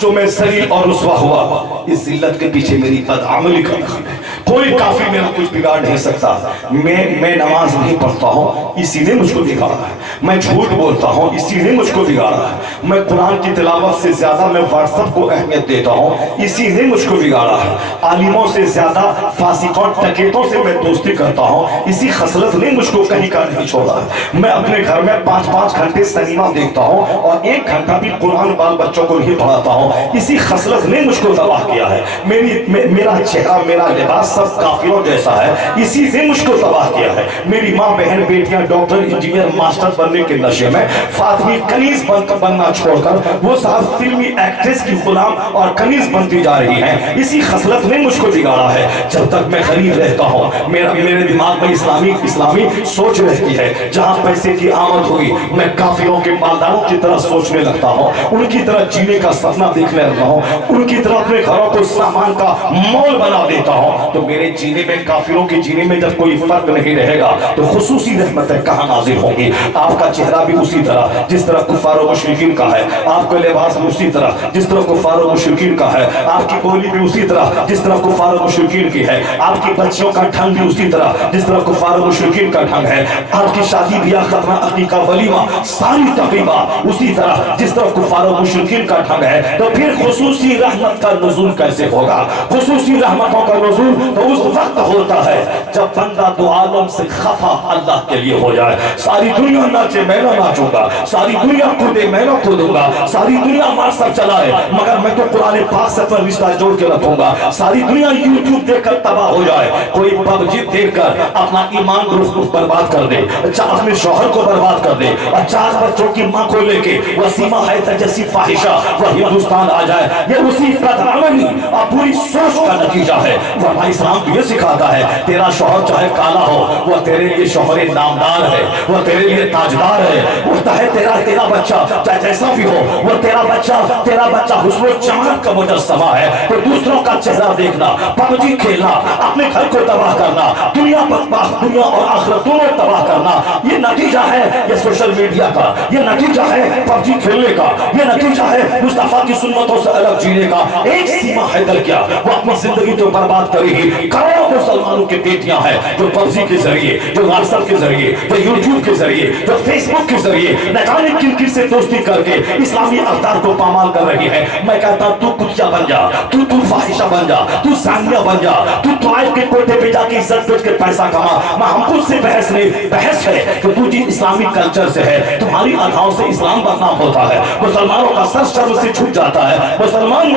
جو میں ذلیل اور رسوا ہوا، اس ذلت کے پیچھے میری بدعملی کا دخل ہے۔ کوئی کافر میرا کچھ بگاڑ نہیں سکتا۔ میں نماز نہیں پڑھتا ہوں، اسی نے مجھ کو بگاڑا ہے۔ میں جھوٹ بولتا ہوں، اسی نے مجھ کو بگاڑا ہے۔ میں قرآن کی تلاوت سے زیادہ میں واٹس ایپ کو اہمیت دیتا ہوں، اسی نے مجھ کو بگاڑا ہے۔ عالموں سے زیادہ فاسقوں ٹکیتوں سے میں دوستی کرتا ہوں، اسی خصلت نے مجھ کو کہیں کا نہیں چھوڑا ہے۔ میں اپنے گھر میں 5 گھنٹے سنیما دیکھتا ہوں اور 1 گھنٹہ بھی قرآن بال بچوں کو نہیں پڑھاتا ہوں، اسی خصلت نے مجھ کو تباہ کیا ہے۔ میرا چہرہ، میرا لباس سب کافروں جیسا ہے، اسی نے مجھ کو تباہ کیا ہے۔ میری ماں بہن بیٹیاں ڈاکٹر انجینئر ماسٹر بننے کے نشے میں فاطمی کنیز بننا چھوڑ کر وہ صاحب فلمی ایکٹریس کی غلام اور کنیز بنتی جا رہی ہیں، اسی خصلت نے مجھ کو بگاڑا ہے۔ جب تک میں غریب رہتا ہوں، میرے دماغ میں اسلامی سوچ رہتی ہے۔ جہاں پیسے کی آمد ہوئی، میں کافروں کے مالداروں کی طرح سوچنے لگتا ہوں، ان کی طرح جینے کا سپنا دیکھنے لگتا ہوں، ان کی طرح اپنے گھروں کو سامان کا مول بنا دیتا ہوں۔ تو میرے جینے میں، کافروں کے جینے میں جب کوئی فرق نہیں رہے گا تو خصوصی رحمتیں کہاں نازل ہوں گی؟ آپ کا چہرہ بھی اسی طرح جس طرح کفار و مشرکین کا ہے، آپ کا لباس بھی اسی طرح جس طرح کفار و مشرکین کا ہے، آپ کی بولی بھی اسی طرح جس طرح کفار و مشرکین کی ہے، آپ کی بچیوں کا ڈھنگ بھی اسی طرح جس طرح کفار و مشرکین کا ڈھنگ ہے، آپ کی شادی بیاہ ختنہ عقیقہ ولیمہ ساری تقریبات اسی طرح جس طرح کفار و مشرکین کا ڈھنگ ہے۔ تو پھر خصوصی رحمت کا نزول کیسے ہوگا؟ خصوصی رحمتوں کا نزول تو اس وقت ہوتا ہے جب بندہ دو عالم سے خفا اللہ کے لیے ہو جائے۔ ساری دنیا ناچے میں نہ ناچوں گا، ساری دنیا کودے میں نہ کودوں گا، ساری دنیا واٹسپ چلائے مگر میں تو قرآن پاک سے اپنا رشتہ جوڑ کے رکھوں گا۔ ساری دنیا یوٹیوب دیکھ کر تباہ ہو جائے، کوئی پب جی دیکھ کر اپنا ایمان رخ برباد کر دے، اپنے شوہر کو برباد کر دے، اور 4 بچوں کی ماں کو لے کے وسیمہ ہے تجسی فاحشہ وہ ہندوستان آ جائے، یہ اسی بدعملی اور پوری سوچ کا نتیجہ ہے۔ ورنہ اسلام تو یہ سکھاتا ہے تیرا شوہر چاہے کالا ہو وہ تیرے لیے شوہر نامدار ہے، وہ تیرے لیے تاجدار ہے، وہ چاہے تیرا بچہ چاہے جیسا بھی ہو، وہ تیرا بچہ حسن و جمال کا مجسمہ ہے۔ تو دوسروں کا چہرہ دیکھنا، پب جی کھیلنا، اپنے گھر کو تباہ کرنا، دنیا اور آخرت دونوں تباہ کرنا، یہ نتیجہ ہے یہ سوشل میڈیا کا، یہ نتیجہ ہے پب جی کھیلنے کا، یہ نتیجہ ہے مصطفیٰ کی سنتوں سے الگ جینے کا۔ ایک سیما حیدر کیا وہ اپنی زندگی تو برباد کرے گی۔ کروڑوں مسلمانوں کی بیٹیاں ہیں جو پب جی کے ذریعے، جو واٹس ایپ کے ذریعے، جو یوٹیوب کے ذریعے، جو فیس بک کے ذریعے نہ جانے کن سے دوستی کر کے اسلامی اقدار کو پامال کر رہی ہے۔ میں کہتا ہوں تو کتیا بن جا، تو فاحشہ بن جا، تو زانیہ بن جا، تو طائف کے کوٹے پہ جا کے عزت بیچ کے پیسہ کما۔ میں ہم خود سے بحث نہیں، بحث ہے کہ تو جی اسلامی کلچر سے ہے، تمہاری ادھاؤں سے اسلام بدنام ہوتا ہے، مسلمانوں کا سر شرم سے چھٹ جاتا ہے۔ مسلمان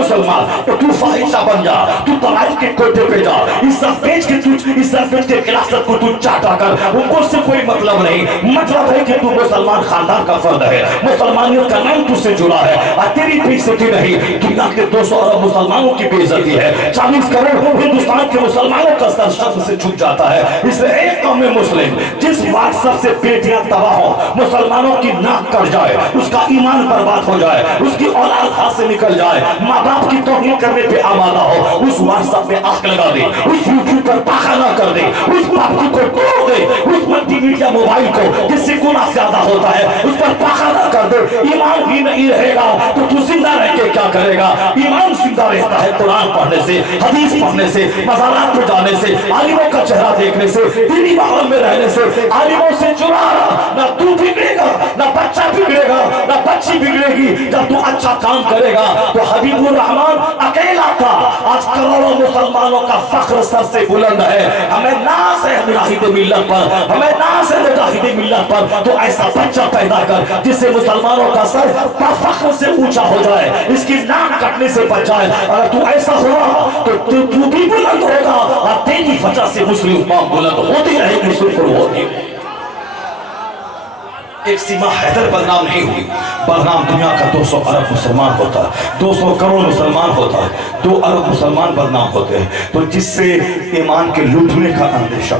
تو فاحشہ بن جا، تو طائف کے کوٹے پہ جا، عزت بیچ کے خلافت کو تو چاٹا کر، ان کو سے کوئی مطلب نہیں۔ مطلب ہے کہ تو مسلمان خاندان کا فرد ہے، مسلمانیت کا نام تجھ سے جڑا ہے، اور تیری بے عزتی نہیں دنیا کے 200 ارب مسلمانوں کی بے عزتی ہے۔ 40 کروڑ ہندوستان کے مسلمانوں کا سر شرم سے جھک جاتا ہے۔ اس لیے ایک قوم مسلم جس واٹس ایپ سے بیٹیاں تباہ ہو، مسلمانوں کی ناک کٹ جائے، اس کا ایمان برباد ہو جائے، اس کی اولاد ہاتھ سے نکل جائے، ماں باپ کی توہین کرنے پہ آمادہ ہو، اس واٹس ایپ پہ آگ لگا دے، اس یوٹیوب پر پاخانہ کر دے، اس پاپی کو توڑ دے، اس ملٹی میڈیا موبائل کو جس سے گناہ زیادہ ہوتا ہے اس پر پاخانہ کر دے۔ ایمان بھی نہیں رہے گا تو تو زندہ رہ کے کیا کرے گا؟ ایمان زندہ رہتا ہے قرآن پڑھنے سے، حدیث پڑھنے سے، مزارات پہ جانے سے، عالموں کا چہرہ دیکھنے سے، دینی ماحول میں رہنے سے۔ عالموں سے جڑا رہا، نہ تو بگڑے گا، نہ بچہ بگڑے گا، نہ بچی بگڑے گی۔ جب تو اچھا کام کرے گا تو حبیب الرحمن اکیلا تھا، آج کروڑوں مسلمانوں کا فخر سر سے بلند ہے۔ ہمیں ناز ہے مجاہد ملت پر، ہمیں ناز ہے مجاہد ملت پر۔ تو ایسا بچہ پیدا کر جس سے مسلمانوں کا سر فخر سے اونچا ہو جائے، اس کی ناک کٹنے سے بچائے۔ اگر تو ایسا ہوا تو تو بھی بلند ہوگا، اور تیری وجہ سے مسلم قوم بلند ہوتی رہے گی، سرخر ہوتی رہے گی۔ ایک سیما حیدر بدنام نہیں ہوئی، بدنام دنیا کا 200 ارب مسلمان ہوتا ہے، 200 کروڑ مسلمان ہوتا ہے، 2 ارب مسلمان بدنام ہوتے ہیں۔ تو جس سے ایمان کے لوٹنے کا اندیشہ،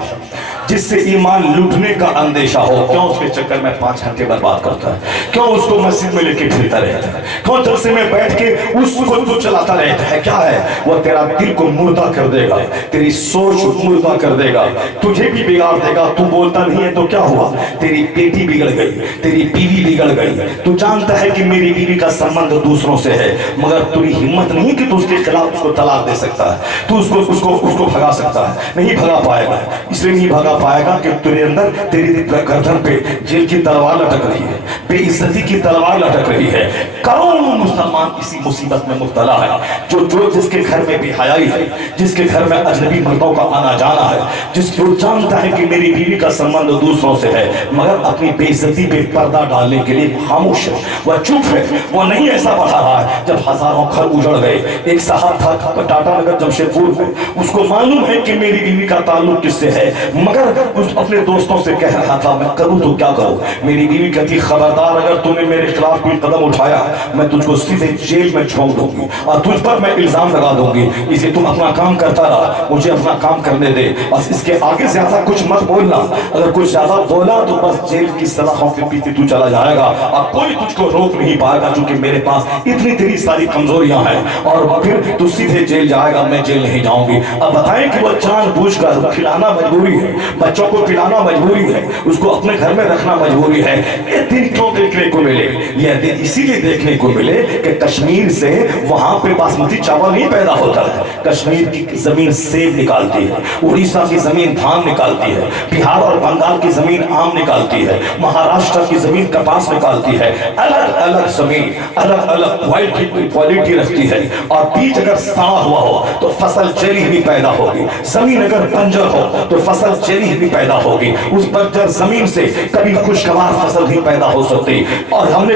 जिससे ईमान लूटने का अंदेशा हो, क्यों उसके चक्कर में 5 घंटे बर्बाद करता है? क्यों उसको मस्जिद में लेके फिरता रहता है? क्यों जलसे में बैठ के उसको तू चलाता रहता है? क्या है वो? तेरा दिल को मुर्दा कर देगा, तेरी सोच मुर्दा कर देगा, तुझे भी बिगाड़ देगा। तू बोलता नहीं है तो क्या हुआ? तेरी बेटी बिगड़ गई, तेरी बीवी बिगड़ गई। तू जानता है कि मेरी बीवी का संबंध दूसरों से है, मगर तेरी हिम्मत नहीं कि तू उसके खिलाफ उसको तलाक दे सकता है, तू उसको भगा सकता है। नहीं भगा पाएगा। इसलिए नहीं भगा पाएगा कि तेरे अंदर, तेरी गर्दन पे जेल की तलवार लटक रही है, बेइज्जती की तलवार लटक रही है। करोड़ों मुसलमान इसी मुसीबत में मुब्तला है। जो जिसके घर में बेहयाई है, जिसके घर में अजनबी मर्दों का आना जाना है, जिसको जानता है कि मेरी बीवी का संबंध दूसरों से है, मगर अपनी बेइज्जती पे पर्दा डालने के लिए खामोश है, वह चुप है, वो नहीं ऐसा बढ़ा रहा है। जब हजारों घर उजड़ गए, एक साहब था टाटा नगर जमशेदपुर में, उसको मालूम है कि मेरी बीवी का ताल्लुक किससे है, मगर उस अपने दोस्तों से कह रहा था मैं करूं तो क्या करूं। मेरी बीवी कहती खबरदार अगर तूने मेरे खिलाफ कोई कदम उठाया मैं तुझको सीधे जेल में झोंक दूंगी और तुझ पर मैं इल्जाम लगा दूंगी। इसलिए तुम अपना काम करता रहा, मुझे अपना काम करने दे, बस इसके आगे ज्यादा कुछ मत बोलना। अगर कुछ ज्यादा बोला तो बस जेल की सलाखों के पीछे तू चला जाएगा और कोई तुझको रोक नहीं पाएगा, क्योंकि मेरे पास इतनी तेरी सारी कमजोरियां हैं। और फिर तू सीधे जेल जाएगा, मैं जेल नहीं जाऊंगी। अब बताएं कि वो जानबूझकर खिलाना मजबूरी है, बच्चों को पिलाना मजबूरी है, उसको अपने घर में रखना मजबूरी है। ये दिन क्यों देखने को मिले? ये दिन इसीलिए देखने को मिले कि कश्मीर से वहां पे बासमती चावल नहीं पैदा होता है, कश्मीर की जमीन सेब निकालती है, उड़ीसा की जमीन धान निकालती है, बिहार और बंगाल की जमीन आम निकालती है, महाराष्ट्र की जमीन कपास निकालती है। अलग अलग जमीन अलग अलग क्वालिटी रखती है। और बीज अगर सड़ा हुआ हो तो फसल जली हुई पैदा होगी, जमीन अगर बंजर हो तो फसल जली हुई पैदा होगी। उस बंजर जमीन से कभी खुशगवार फसल नहीं पैदा हो सकती। और हमने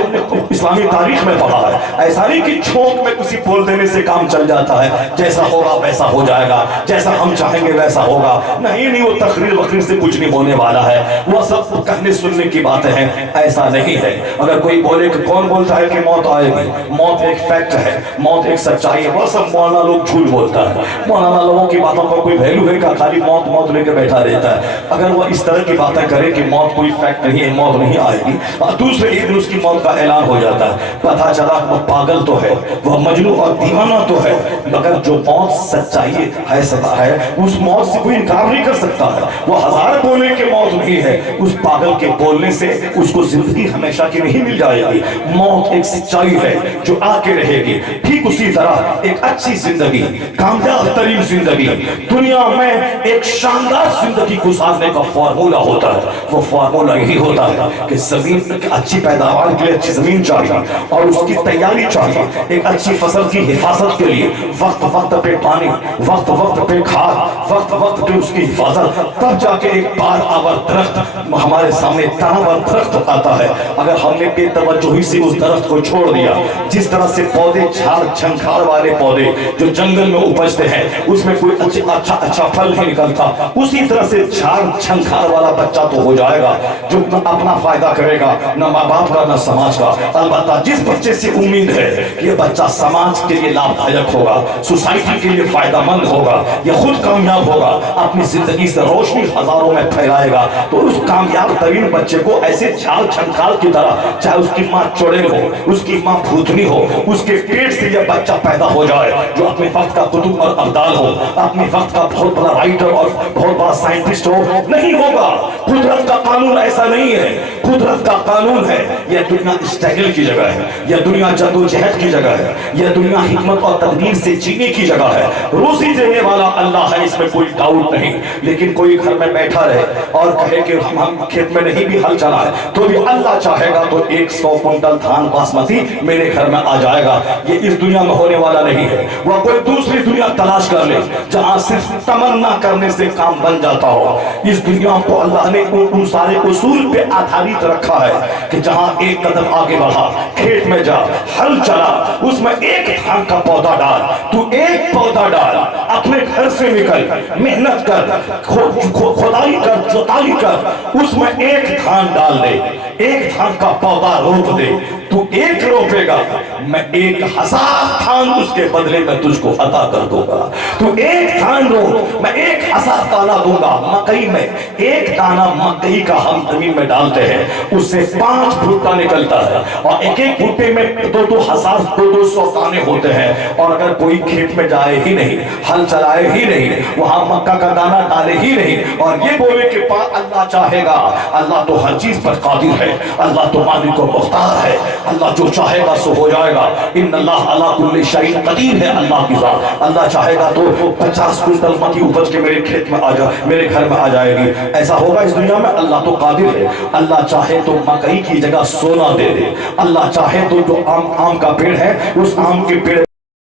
इस्लामी तारीख में पढ़ा है, ऐसा नहीं कि छोंक में किसी बोल देने से काम चल जाता है, जैसा होगा वैसा हो जाएगा, जैसा हम चाहेंगे वैसा होगा। नहीं नहीं, वो तकरीर वकरीर से कुछ नहीं होने वाला है, वो सब कहने सुनने की बातें हैं, ऐसा नहीं है। अगर कोई बोले कि कौन बोलता है कि मौत आएगी, मौत एक फैक्ट है, मौत एक सच्चाई है, वो सब मौलाना लोग झूठ बोलता है। मौलाना लोगों की बातों का कोई वैल्यू है का? खाली मौत मौत लेकर बैठा रहता है। अगर वो इस तरह की बातें करे कि मौत कोई फैक्ट नहीं है, मौत नहीं आएगी, और दूसरे एक दिन उसकी मौत का ऐलान हो जाता है, पता चला वो पागल तो है, वह मजनू और दीवाना तो है, मगर जो मौत सच्चाई है सदा है, उस मौत से कोई इनकार नहीं कर सकता है। वो हजार बोले कि मौत नहीं है, उस पागल के बोलने से उसको जिंदगी हमेशा की नहीं मिल जाएगी। मौत एक सच्चाई है जो आके रहेगी। ठीक उसी तरह एक अच्छी जिंदगी, कामयाब तरीन जिंदगी, दुनिया में एक शानदार जिंदगी गुजारने का फॉर्मूला होता है। वो फॉर्मूला यही होता है कि जमीन की अच्छी पैदावार के लिए अच्छी जमीन चाहिए और उसकी तैयारी चाहिए। एक अच्छी फसल की हिफाजत के लिए वक्त वक्त पे पानी, वक्त वक्त पे खाद, वक्त वक्त पे उसकी हिफाजत, तब जाके एक बार आवर दरख्त हमारे सामने तानावर दरख्त आता है। अगर हमने बेतवज्जोही से उस दरख्त को छोड़ दिया, जिस तरह से पौधे झाड़ झंखाड़ वाले पौधे जो जंगल में उपजते हैं उसमें कोई अच्छा फल नहीं निकलता, उसी तरह से झाड़ झंखाड़ वाला बच्चा तो हो जाएगा जो अपना फायदा करेगा, न माँ बाप का न समाज का। अलबत्ता जिस बच्चे से उम्मीद है कि ये बच्चा समाज के लिए लाभदायक होगा, सोसाइटी के लिए फायदेमंद होगा, ये खुद कामयाब होगा, अपनी जिंदगी से रोशनी हजारों में फैलाएगा, तो उस कामयाब तरीन बच्चे को ऐसे झाड़ झंखाड़ की तरह, चाहे उसकी माँ चुड़ैल हो, उसकी माँ भूतनी हो, उसके पेट से यह बच्चा पैदा हो जाए जो अपने वक्त का कुतुब और अब्दाल हो, अपने वक्त का बहुत बड़ा राइटर और बहुत बड़ा साइंटिस्ट हो, नहीं होगा। कुदरत का कानून ऐसा नहीं है। कुदरत का कानून है यह दुनिया स्ट्रगल की जगह है, यह दुनिया जद्दोजहद की जगह है, यह दुनिया हिकमत और तदबीर से जीने की जगह है। रोजी देने वाला अल्लाह है, इसमें कोई डाउट नहीं। लेकिन कोई घर में बैठा रहे और कहे कि हम खेत में नहीं भी हल चला है तो भी अल्लाह चाहेगा तो 100 कुंटल धान बासमती मेरे घर में आ जाएगा, ये इस दुनिया में होने वाला नहीं है। वह कोई दूसरी दुनिया तलाश कर ले जहां सिर्फ तमन्ना करने से काम बन जाता हो। इस दुनिया को अल्लाह ने उन सारे उसूल पे आधारित रखा है कि जहां एक कदम आगे बढ़ा, खेत में जा, हल चला, उसमें एक धान का पौधा डाल, तू एक पौधा डाल, अपने घर से निकल, मेहनत कर, खुदाई कर, जुताई कर, उसमें एक धान डाल दे, एक धान का पौधा रोप दे, तू एक रोपेगा, मैं 1000 धान उसके बदले में तुझको अता कर दूंगा। तू एक धान रोप, मैं 1000 दाना दूंगा। मकई में एक दाना मकई का हम जमीन में डालते हैं, उससे 5 भुट्टा निकलता है, और एक एक भुट्टे में 200 दाने होते हैं। और अगर कोई खेत में जाए ही नहीं, हल चलाए ही नहीं, वहां मक्का का दाना डाले ही नहीं, और ये बोले कि अल्लाह चाहेगा, अल्लाह तो हर चीज पर कादिर है, अल्लाह तो मालिक व मुख्तार है, अल्लाह जो चाहेगा सो हो जाएगा। इन्नल्लाह अला कुल्लि शैइन कदीर है अल्लाह की जात। अल्लाह चाहेगा तो 50 क्विंटल मक्की उपज के मेरे खेत में आ जा, मेरे घर में आ जाएगी। ऐसा होगा इस दुनिया में? अल्लाह तो कादिर है। अल्लाह चाहे तो मकई की जगह सोना दे दे, अल्लाह चाहे तो जो आम का पेड़ है उस आम के पेड़